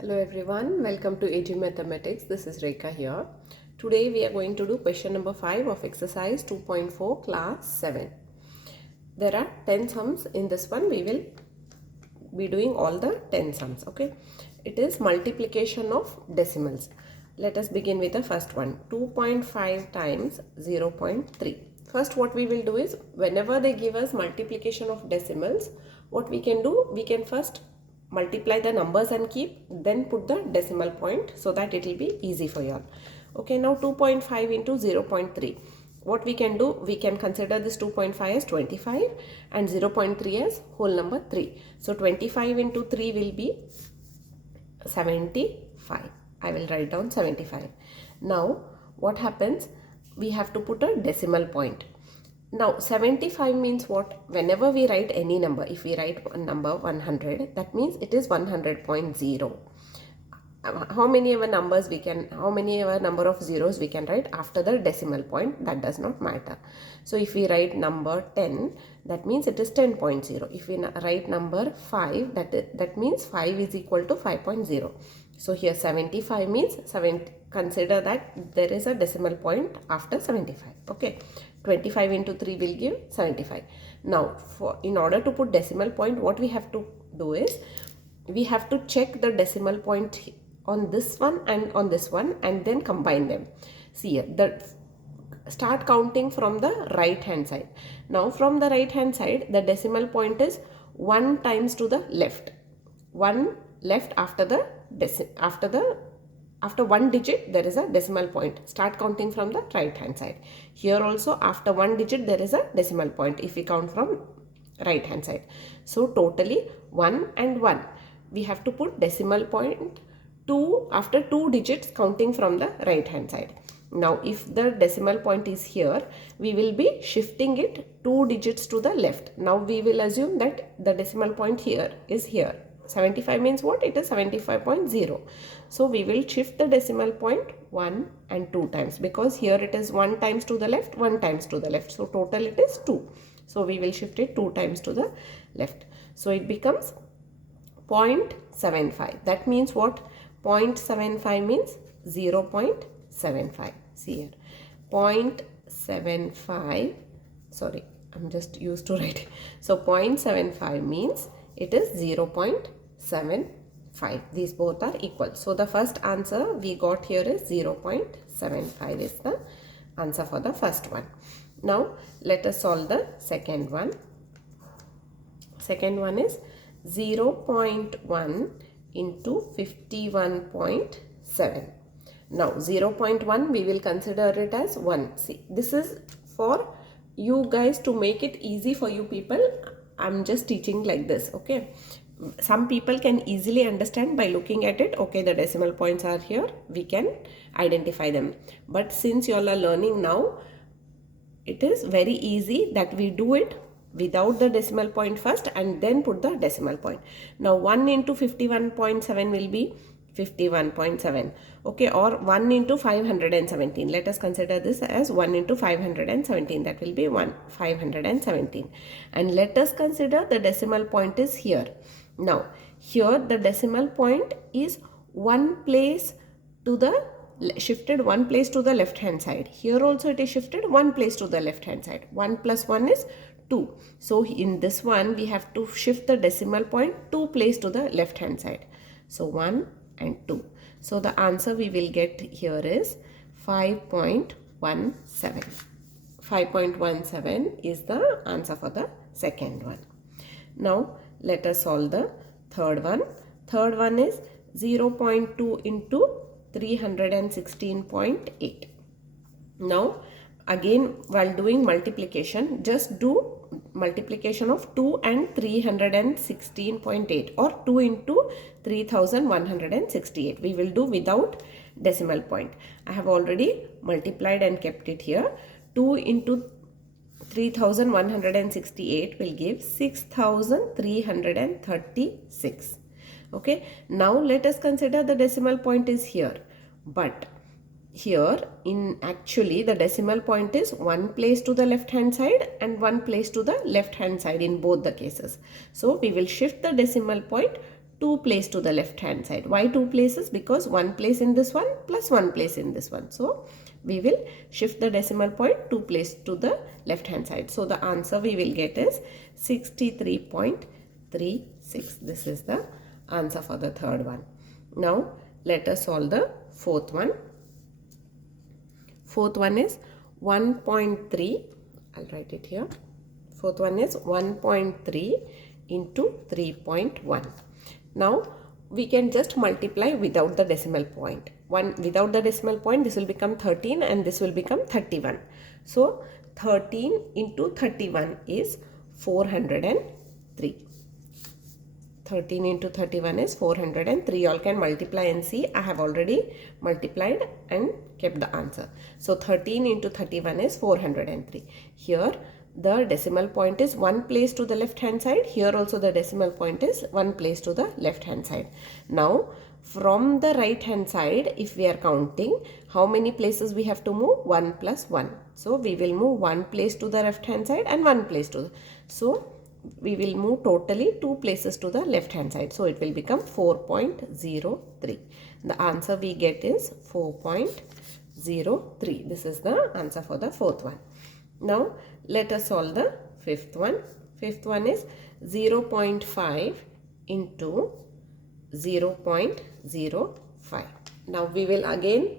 Hello everyone, welcome to AG Mathematics. This is Rekha here. Today we are going to do question number 5 of exercise 2.4 class 7. There are 10 sums in this one. We will be doing all the 10 sums. Okay. It is multiplication of decimals. Let us begin with the first one. 2.5 times 0.3. First what we will do is whenever they give us multiplication of decimals, what we can do, we can first multiply the numbers and keep, then put the decimal point so that it will be easy for you all. Okay, now 2.5 into 0.3. What we can do, we can consider this 2.5 as 25 and 0.3 as whole number 3. So 25 into 3 will be 75. I will write down 75. Now what happens? We have to put a decimal point. Now 75 means what? Whenever we write any number, if we write a number 100, that means it is 100.0. How many ever numbers we can, how many ever number of zeros we can write after the decimal point, that does not matter. So if we write number 10, that means it is 10.0. If we write number 5, that means 5 is equal to 5.0. So here 75 means consider that there is a decimal point after 75. Okay, 25 into 3 will give 75. Now in order to put decimal point, what we have to do is we have to check the decimal point on this one and on this one and then combine them. See here, start counting from the right hand side. Now from the right hand side, the decimal point is 1 times to the left. 1 left after after one digit there is a decimal point. Start counting from the right hand side. Here also after one digit there is a decimal point if we count from right hand side. So totally 1 and 1. We have to put decimal point 2 after 2 digits counting from the right hand side. Now if the decimal point is here, we will be shifting it 2 digits to the left. Now we will assume that the decimal point here is here. 75 means what? It is 75.0. So we will shift the decimal point 1 and 2 times, because here it is 1 times to the left, 1 times to the left. So total it is 2. So we will shift it 2 times to the left. So it becomes 0.75. That means what? 0.75 means 0.75. See here, 0.75. Sorry, I'm just used to writing. So 0.75 means it is 0.75. These both are equal. So the first answer we got here is 0.75 is the answer for the first one. Now let us solve the second one. Second one is 0.1 into 51.7. Now 0.1 we will consider it as 1. See, this is for you guys to make it easy for you people. I'm just teaching like this. Okay, some people can easily understand by looking at it. Okay, the decimal points are here, we can identify them. But since you all are learning now, it is very easy that we do it without the decimal point first and then put the decimal point. Now 1 into 51.7 will be 51.7. Okay, or 1 into 517. Let us consider this as 1 into 517. That will be 517. And let us consider the decimal point is here. Now here the decimal point is one place to the shifted one place to the left hand side. Here also it is shifted one place to the left hand side. 1 plus 1 is 2. So in this one we have to shift the decimal point 2 place to the left hand side. So 1 and 2. So the answer we will get here is 5.17. 5.17 is the answer for the second one. Now let us solve the third one. Third one is 0.2 into 316.8. Now again, while doing multiplication, just do multiplication of 2 and 316.8 or 2 into 3168. We will do without decimal point. I have already multiplied and kept it here. 2 into 3168 will give 6336. Okay, now let us consider the decimal point is here, but here in actually the decimal point is one place to the left hand side and one place to the left hand side in both the cases. So we will shift the decimal point 2 place to the left hand side. Why 2 places? Because 1 place in this one plus 1 place in this one. So we will shift the decimal point 2 place to the left hand side. So the answer we will get is 63.36. This is the answer for the third one. Now let us solve the fourth one. Fourth one is 1.3. I'll write it here. Fourth one is 1.3 into 3.1. Now we can just multiply without the decimal point. Without the decimal point, this will become 13 and this will become 31. So 13 into 31 is 403. 13 into 31 is 403. You all can multiply and see. I have already multiplied and kept the answer. So 13 into 31 is 403. Here the decimal point is 1 place to the left hand side. Here also the decimal point is 1 place to the left hand side. Now from the right hand side, if we are counting, how many places we have to move? 1 plus 1. So we will move 1 place to the left hand side and 1 place to the, so we will move totally 2 places to the left hand side. So it will become 4.03. The answer we get is 4.03. This is the answer for the fourth one. Now let us solve the fifth one. Fifth one is 0.5 into 0.05. Now we will again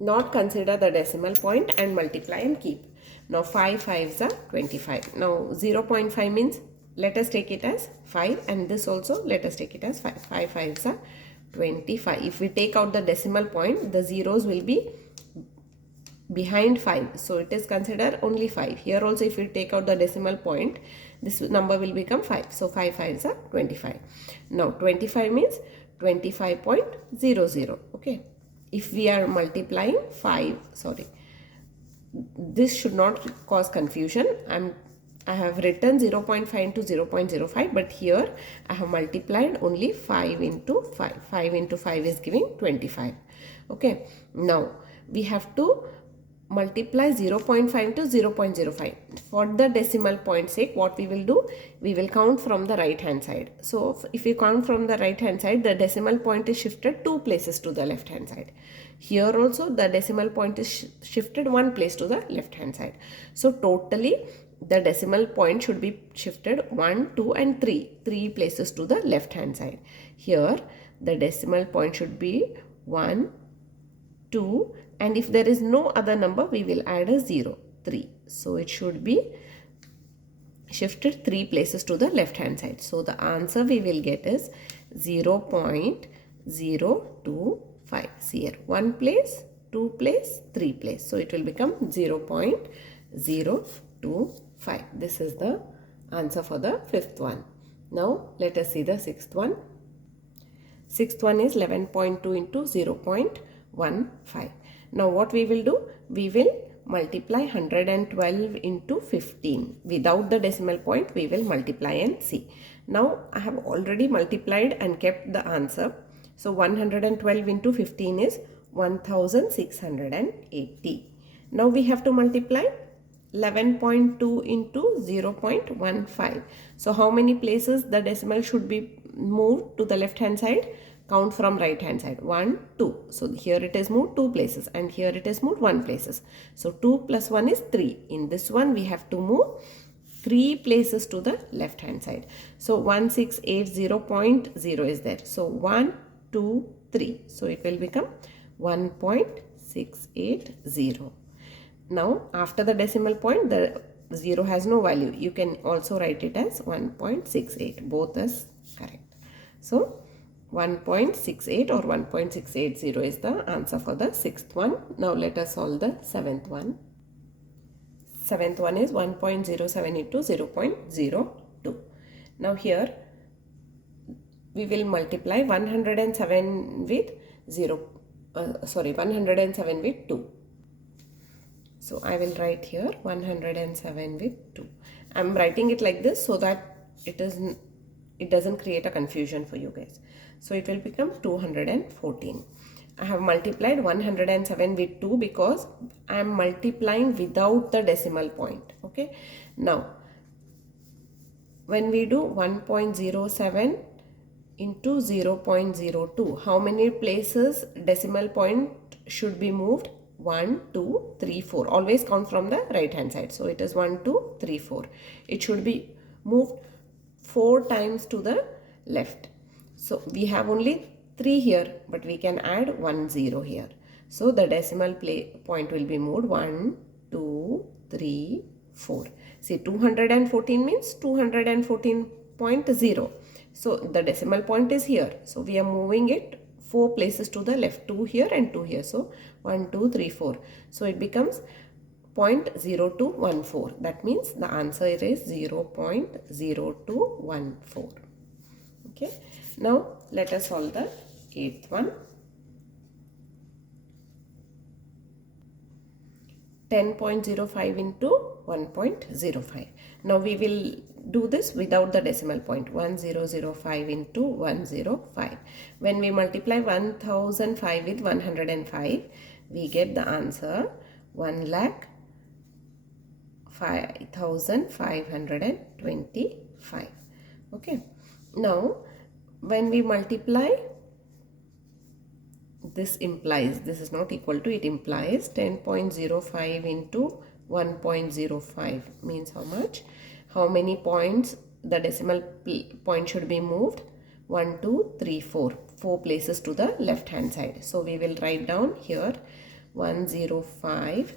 not consider the decimal point and multiply and keep. Now 5 5s are 25. Now 0.5 means let us take it as 5 and this also let us take it as 5. 5 5s are 25. If we take out the decimal point, the zeros will be behind 5. So it is considered only 5. Here also if we take out the decimal point, this number will become 5. So 5 5s are 25. Now 25 means 25.00. Okay. If we are multiplying 5, this should not cause confusion. I have written 0.5 into 0.05, but here I have multiplied only 5 into 5. 5 into 5 is giving 25. Okay. Now we have to multiply 0.5 to 0.05. For the decimal point sake, what we will do? We will count from the right hand side. So if we count from the right hand side, the decimal point is shifted 2 places to the left hand side. Here also the decimal point is shifted 1 place to the left hand side. So totally the decimal point should be shifted 1, 2 and 3. 3 places to the left hand side. Here the decimal point should be 1, 2, and if there is no other number, we will add a 0, 3. So it should be shifted 3 places to the left hand side. So the answer we will get is 0.025. See here, 1 place, 2 place, 3 place. So it will become 0.025. This is the answer for the fifth one. Now let us see the sixth one. Sixth one is 11.2 into 0.15. Now what we will do? We will multiply 112 into 15. Without the decimal point, we will multiply and see. Now I have already multiplied and kept the answer. So 112 into 15 is 1680. Now we have to multiply 11.2 into 0.15. So how many places the decimal should be moved to the left hand side? Count from right hand side. 1, 2. So here it is moved 2 places and here it is moved 1 places. So 2 plus 1 is 3. In this one we have to move 3 places to the left hand side. So 1680.0 is there. So 1, 2, 3. So it will become 1.680. Now after the decimal point, the 0 has no value. You can also write it as 1.68. Both is correct. So 1.68 or 1.680 is the answer for the sixth one. Now let us solve the seventh one. Seventh one is 1.07 into 0.02. Now here we will multiply 107 with 107 with 2. So I will write here 107 with 2. I am writing it like this so that it doesn't create a confusion for you guys. So it will become 214. I have multiplied 107 with 2 because I am multiplying without the decimal point. Okay. Now when we do 1.07 into 0.02. How many places decimal point should be moved? 1, 2, 3, 4. Always count from the right hand side. So it is 1, 2, 3, 4. It should be moved 4 times to the left. So we have only 3 here, but we can add 1 0 here. So the decimal point will be moved 1, 2, 3, 4. See, 214 means 214.0. So the decimal point is here. So we are moving it 4 places to the left, 2 here and 2 here. So 1, 2, 3, 4. So it becomes 0.0214. That means the answer is 0.0214. Okay. Now let us solve the 8th one. 10.05 into 1.05. Now we will do this without the decimal point. 1005 into 105. When we multiply 1005 with 105, we get the answer 1,05,525. Okay. Now when we multiply, this implies, this is not equal to, it implies 10.05 into 1.05 means how much? How many points the decimal point should be moved? 1, 2, 3, 4. 4 places to the left hand side. So we will write down here 105,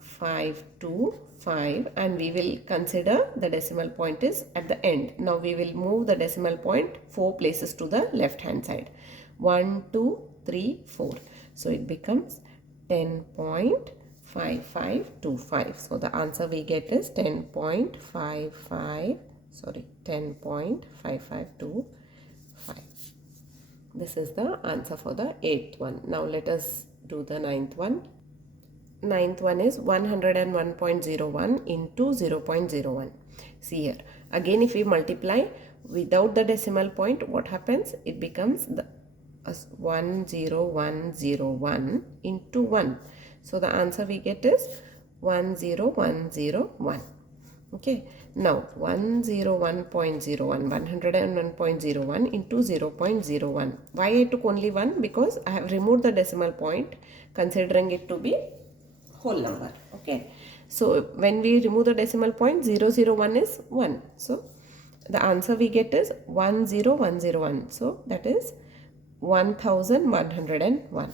5, 2, 5, and we will consider the decimal point is at the end. Now we will move the decimal point 4 places to the left hand side. 1, 2, 3, 4. So it becomes 10.5525. So the answer we get is 10.5525. This is the answer for the 8th one. Now let us do the 9th one. 9th one is 101.01 into 0.01. See here. Again, if we multiply without the decimal point, what happens? It becomes the 10101 into 1. So the answer we get is 10101. Okay. Now 101.01 into 0.01. Why I took only 1? Because I have removed the decimal point, considering it to be whole number. Okay. So when we remove the decimal point, 001 is 1. So the answer we get is 10101. So that is 1101.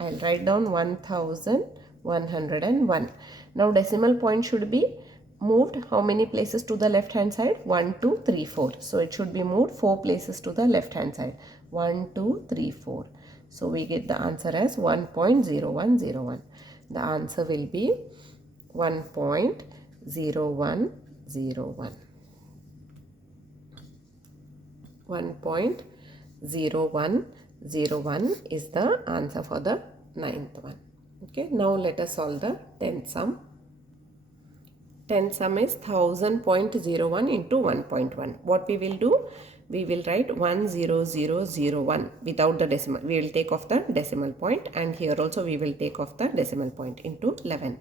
I'll write down 1101. Now decimal point should be moved how many places to the left hand side? 1, 2, 3, 4. So it should be moved 4 places to the left hand side. 1, 2, 3, 4. So we get the answer as 1.0101. The answer will be 1.0101. 1.0101 is the answer for the 9th one. Okay, now let us solve the 10th sum. 10th sum is 1000.01 into 1.1. What we will do? We will write 10001 without the decimal. We will take off the decimal point, and here also we will take off the decimal point into 11.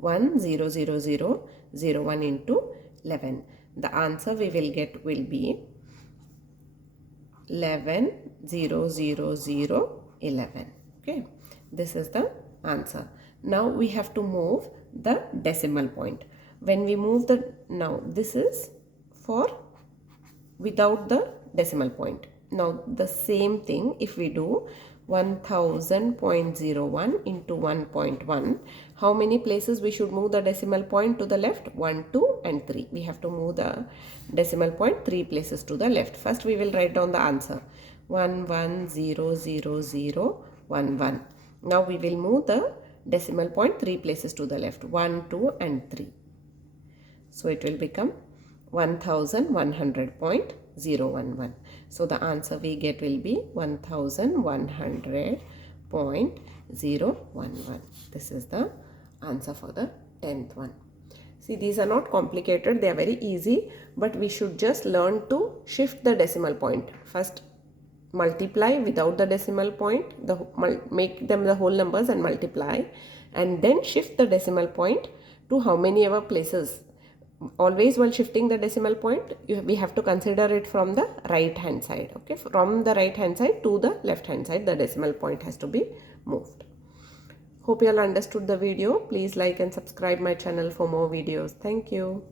10001 into 11. The answer we will get will be 11,000,11. Okay, this is the answer. Now we have to move the decimal point. When we move the, now this is for without the decimal point. Now the same thing, if we do 1000.01 into 1.1, how many places we should move the decimal point to the left? 1, 2 and 3. We have to move the decimal point 3 places to the left. First we will write down the answer 11,000,11. Now we will move the decimal point 3 places to the left, 1, 2 and 3. So it will become 1100.011. So the answer we get will be 1100.011. This is the answer for the 10th one. See, these are not complicated, they are very easy, but we should just learn to shift the decimal point. First multiply without the decimal point, make them the whole numbers and multiply, and then shift the decimal point to how many ever places always while shifting the decimal point, we have to consider it from the right hand side. Okay, from the right hand side to the left hand side, the decimal point has to be moved. Hope you all understood the video. Please like and subscribe my channel for more videos. Thank you.